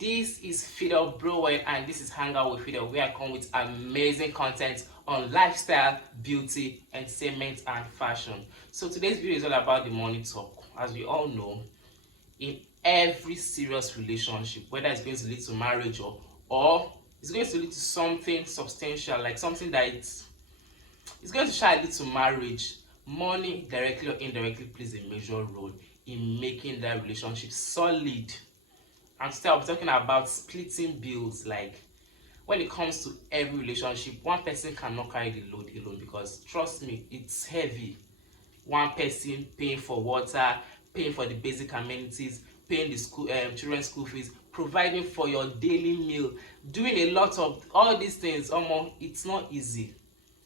this is Fidel Brower and this is Hangout with Fidel, where I come with amazing content on lifestyle, beauty, entertainment and fashion. So today's video is all about the money talk. As we all know, in every serious relationship, whether it's going to lead to marriage or it's going to lead to something substantial, like something that it's going to try lead to marriage, money directly or indirectly plays a major role in making that relationship solid. And today I'll be talking about splitting bills. Like, when it comes to every relationship, one person cannot carry the load alone, because trust me, it's heavy. One person paying for water, paying for the basic amenities, paying the children's school fees, providing for your daily meal, doing a lot of all these things. It's not easy.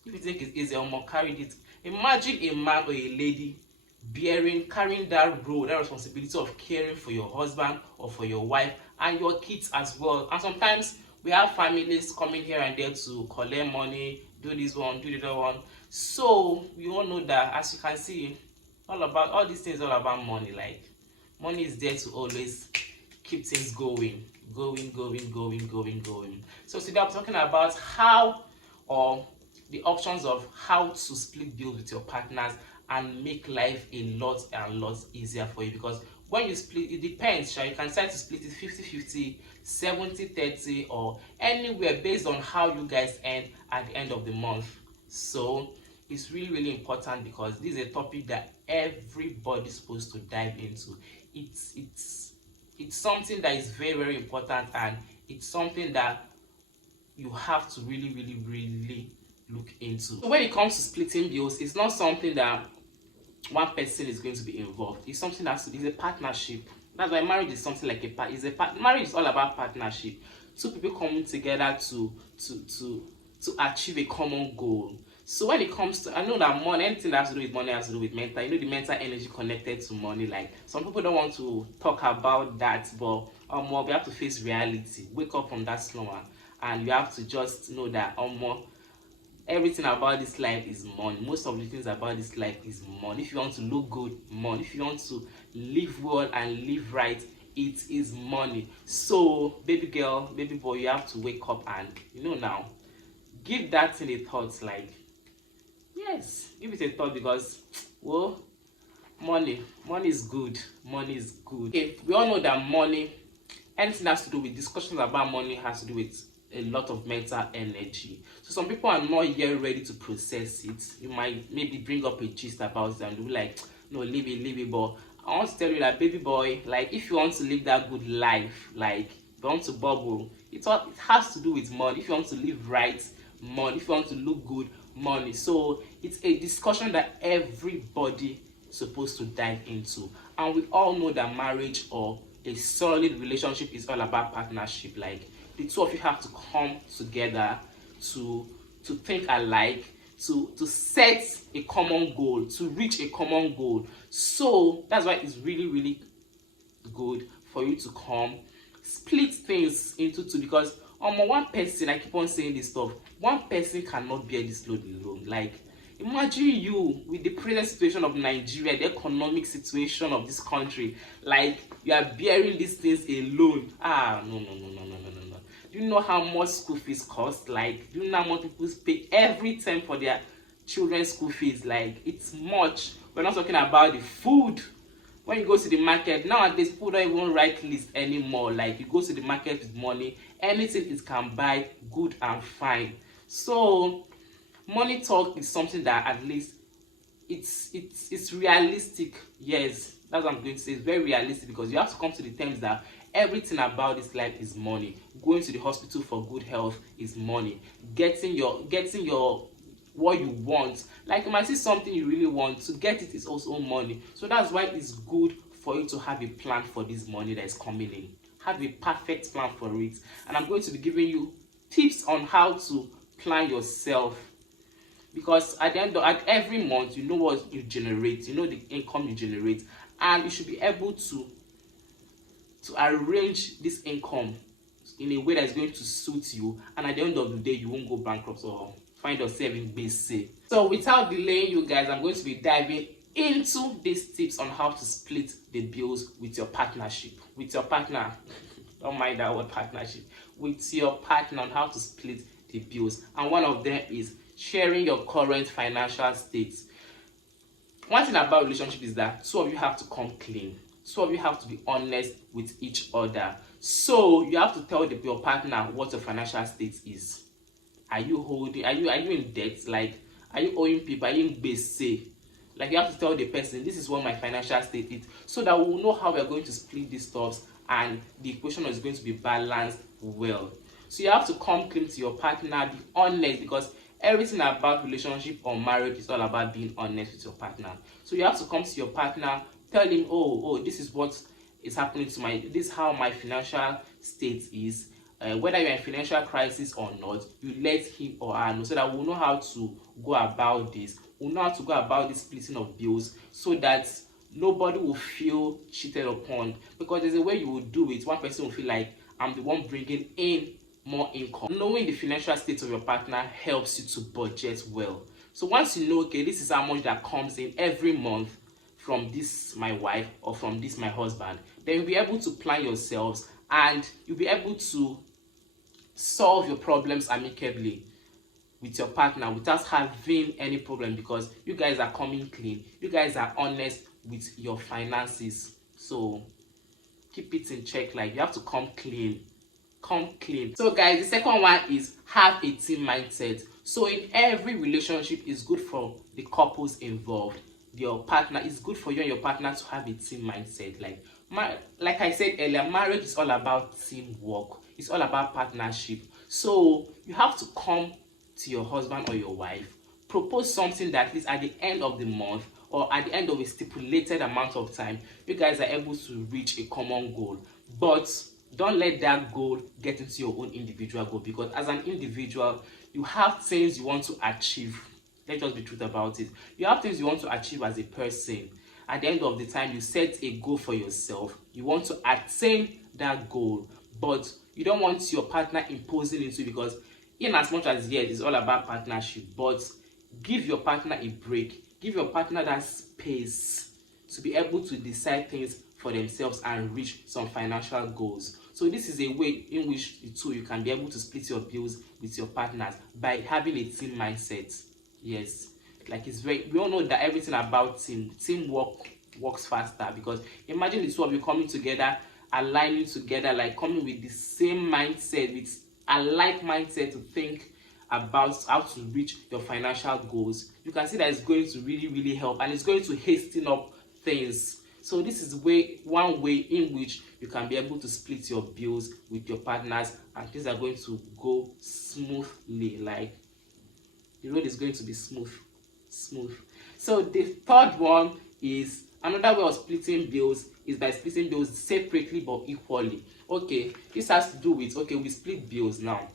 If you think it's easy, carry it. Imagine a man or a lady carrying that role, that responsibility of caring for your husband or for your wife and your kids as well. And sometimes we have families coming here and there to collect money, do this one, do the other one. So we all know that, as you can see, all these things all about money. Like, money is there to always keep things going. So today I'm talking about the options of how to split bills with your partners and make life a lot easier for you. Because when you split, it depends. You can try to split it 50-50, 70-30, or anywhere based on how you guys earn at the end of the month. So it's really important, because this is a topic that everybody's supposed to dive into. It's something that is very important, and it's something that you have to really look into. So when it comes to splitting bills, it's not something that one person is going to be involved. It's something it's a partnership. That's why marriage is something like marriage is all about partnership. Two people coming together to achieve a common goal. So when it comes to, I know that money, anything that has to do with money has to do with mental. You know, the mental energy connected to money. Like, some people don't want to talk about that, but we have to face reality. Wake up from that slumber, and you have to just know that everything about this life is money. Most of the things about this life is money. If you want to look good, money. If you want to live well and live right, it is money. So baby girl, baby boy, you have to wake up and now give that thing a thought. Like, yes, give it a thought, because money is good. Money is good. Okay, we all know that money, anything that has to do with discussions about money, has to do with a lot of mental energy. So some people are not yet ready to process it. You might maybe bring up a gist about it and be like, no, leave it. But I want to tell you that, baby boy, like, if you want to live that good life, like, if you want to bubble, it has to do with money. If you want to live right, money. If you want to look good, money. So it's a discussion that everybody is supposed to dive into. And we all know that marriage or a solid relationship is all about partnership. Like, the two of you have to come together to think alike, to set a common goal, to reach a common goal. So that's why it's really good for you to come split things into two, because one person, I keep on saying this stuff, one person cannot bear this load alone. Like, imagine you with the present situation of Nigeria, the economic situation of this country, like, you are bearing these things alone. No. Do you know how much school fees cost? Like, do you know how much people pay every time for their children's school fees? Like, it's much. We're not talking about the food. When you go to the market nowadays, people don't even write lists anymore. Like, you go to the market with money, anything it can buy, good and fine. So money talk is something that at least it's realistic. Yes, that's what I'm going to say. It's very realistic, because you have to come to the terms that everything about this life is money. Going to the hospital for good health is money. Getting your what you want, like, you might see something you really want, to get it is also money. So that's why it's good for you to have a plan for this money that is coming in. Have a perfect plan for it. And I'm going to be giving you tips on how to plan yourself, because at every month, you know what you generate, you know the income you generate, and you should be able to arrange this income in a way that is going to suit you, and at the end of the day, you won't go bankrupt or find yourself in basic. So without delaying you guys, I'm going to be diving into these tips on how to split the bills with your partnership, with your partner. don't mind that word partnership, with your partner on how to split the bills. And one of them is sharing your current financial state. One thing about relationship is that two of you have to come clean. Two of you have to be honest with each other. So you have to tell your partner what your financial state is. Are you holding, are you in debt? Like, are you owing people? Are you in gbese? Like, you have to tell the person, this is what my financial state is, so that we will know how we are going to split these stuffs and the equation is going to be balanced well. So you have to come clean to your partner, be honest, because everything about relationship or marriage is all about being honest with your partner. So you have to come to your partner, tell him, oh, this is what is happening to this is how my financial state is. Whether you're in financial crisis or not, you let him or her know, so that we'll know how to go about this. We'll know how to go about this splitting of bills, so that nobody will feel cheated upon. Because there's a way you will do it. One person will feel like, I'm the one bringing in more income. Knowing the financial state of your partner helps you to budget well. So once you know, okay, this is how much that comes in every month from this my wife or from this my husband, then you'll be able to plan yourselves and you'll be able to solve your problems amicably with your partner without having any problem, because you guys are coming clean, you guys are honest with your finances. So keep it in check. Like, you have to come clean. So guys, the second one is have a team mindset. So in every relationship, it's good for the couples involved, your partner. It's good for you and your partner to have a team mindset. Like I said earlier, marriage is all about teamwork. It's all about partnership. So you have to come to your husband or your wife, propose something that at least at the end of the month or at the end of a stipulated amount of time, you guys are able to reach a common goal. But don't let that goal get into your own individual goal, because as an individual, you have things you want to achieve. Let's just be truth about it. You have things you want to achieve as a person. At the end of the time, you set a goal for yourself. You want to attain that goal, but you don't want your partner imposing into you, because in as much as, yes, it's all about partnership, but give your partner a break. Give your partner that space to be able to decide things for themselves and reach some financial goals. So this is a way in which you can be able to split your bills with your partners, by having a team mindset. Yes, like, we all know that everything about teamwork works faster, because imagine the two of you coming together, aligning together, like coming with the same mindset, with a like mindset to think about how to reach your financial goals. You can see that it's going to really help, and it's going to hasten up things. So this is one way in which you can be able to split your bills with your partners, and things are going to go smoothly. Like, the road is going to be smooth. So the third one is, another way of splitting bills is by splitting bills separately but equally. Okay, this has to do with, okay, we split bills now.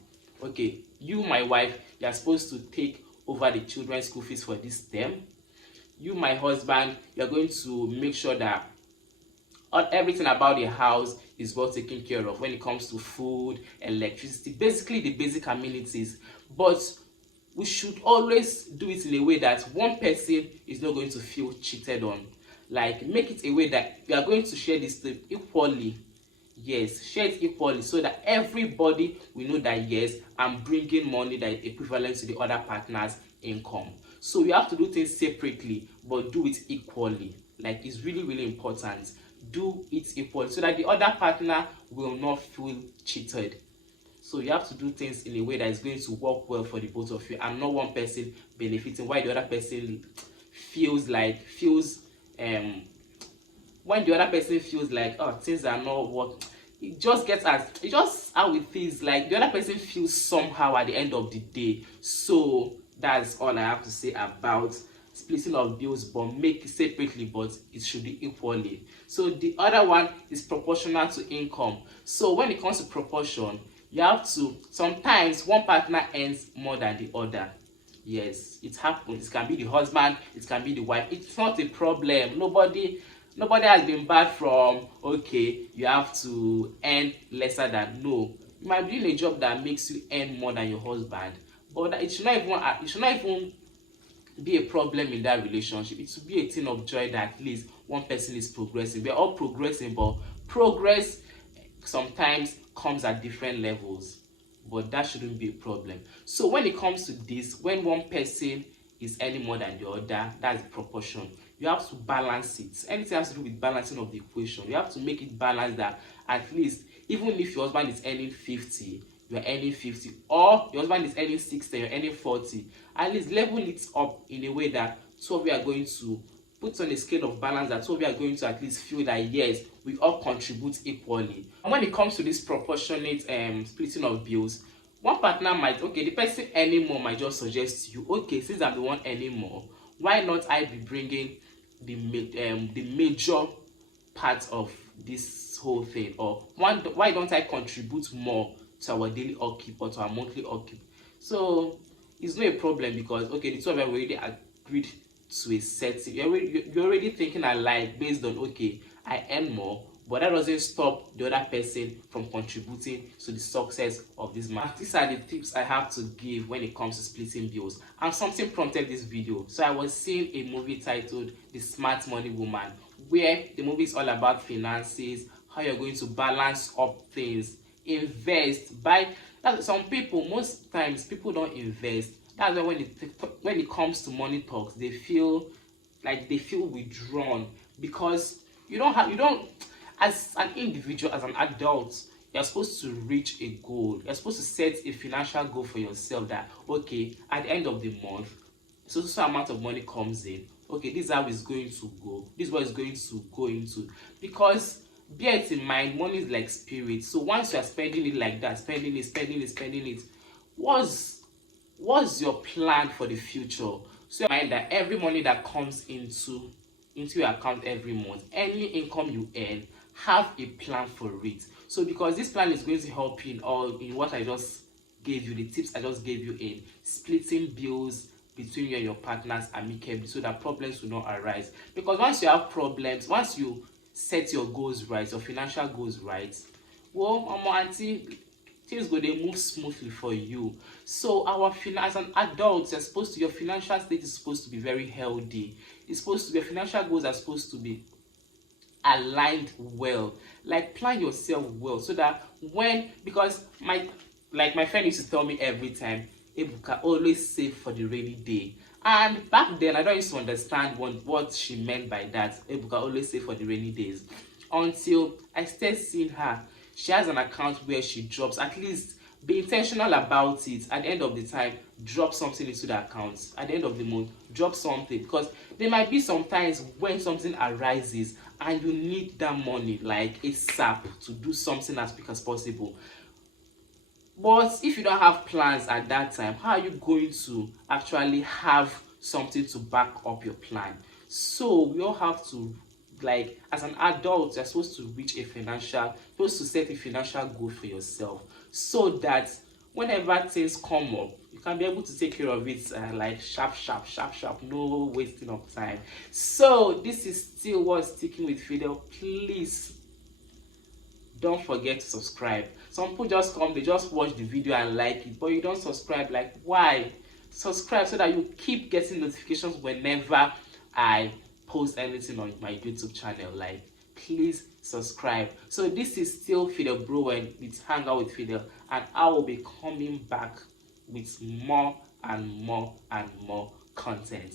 Okay, you, my wife, you are supposed to take over the children's school fees for this term. You, my husband, you are going to make sure that everything about the house is well taken care of when it comes to food, electricity, basically the basic amenities. But we should always do it in a way that one person is not going to feel cheated on. Like, make it a way that you are going to share this equally. Yes, share it equally, so that everybody will know that, yes, I'm bringing money that is equivalent to the other partner's income. So you have to do things separately, but do it equally. Like, it's really important. Do it equally, so that the other partner will not feel cheated. So you have to do things in a way that is going to work well for the both of you, and not one person benefiting while the other person feels when the other person feels like, oh, things are not what it just how it feels. Like, the other person feels somehow at the end of the day. So that's all I have to say about splitting of bills, but make it separately, but it should be equally. So the other one is proportional to income. So when it comes to proportion, you have to, sometimes one partner earns more than the other. Yes, it happens. It can be the husband, it can be the wife. It's not a problem. Nobody has been bad from, okay, you have to earn lesser than. No, you might be doing a job that makes you earn more than your husband, but it should not even be a problem in that relationship. It should be a thing of joy that at least one person is progressing. We're all progressing, but progress sometimes comes at different levels, but that shouldn't be a problem. So when it comes to this, when one person is earning more than the other, that's the proportion. You have to balance it. Anything has to do with balancing of the equation, you have to make it balanced, that at least even if your husband is earning 50, you're earning 50, or your husband is earning 60, you're earning 40, at least level it up in a way that two of you are going to put on a scale of balance, that two of you are going to at least feel that yes, we all contribute equally. And when it comes to this proportionate splitting of bills, one partner might, okay, the person earning more might just suggest to you, okay, since I'm the one earning more, why not I be bringing the major part of this whole thing, or why don't I contribute more to our daily upkeep or to our monthly upkeep? So it's not a problem, because okay, the two of them already agreed to a setting. You're already thinking alike based on, okay, I earn more, but that doesn't stop the other person from contributing to the success of this man. These are the tips I have to give when it comes to splitting bills. And something prompted this video. So I was seeing a movie titled The Smart Money Woman, where the movie is all about finances, how you're going to balance up things, invest, buy. Some people, most times people don't invest. That's why when it comes to money talks, they feel withdrawn, because you don't, as an individual, as an adult, you're supposed to reach a goal. You're supposed to set a financial goal for yourself, that okay, at the end of the month, so amount of money comes in, okay, this is how it's going to go, this is what it's going to go into. Because bear it in mind, money is like spirit. So once you are spending it like that, spending it, what's your plan for the future? So mind that every money that comes into your account every month, any income you earn, have a plan for it. So because this plan is going to help you in what I just gave you, the tips I just gave you in splitting bills between you and your partners amicably, so that problems will not arise. Because once you have problems, once you set your goals right, your financial goals right, well, auntie, things go dey move smoothly for you. So as an adult, your financial state is supposed to be very healthy. It's supposed to be, your financial goals are supposed to be aligned well. Like, plan yourself well, so that because my friend used to tell me every time, Ebuka, always save for the rainy day. And back then I don't used to understand what she meant by that. Ebuka, always save for the rainy days, until I started seeing her. She has an account where she drops, at least be intentional about it. At the end of the time, drop something into the account. At the end of the month, drop something, because there might be some times when something arises and you need that money like ASAP to do something as quick as possible. But if you don't have plans at that time, how are you going to actually have something to back up your plan? So we all have to, like, as an adult, you're supposed to supposed to set a financial goal for yourself, so that whenever things come up, you can be able to take care of it, like sharp, no wasting of time. So this is still what's sticking with Fidel. Please don't forget to subscribe. Some people just come, they just watch the video and like it, but you don't subscribe. Like, why? Subscribe so that you keep getting notifications whenever I post anything on my YouTube channel. Like, please subscribe. So this is still Fidel Bro and with Hang Out with Fidel, and I will be coming back with more and more content.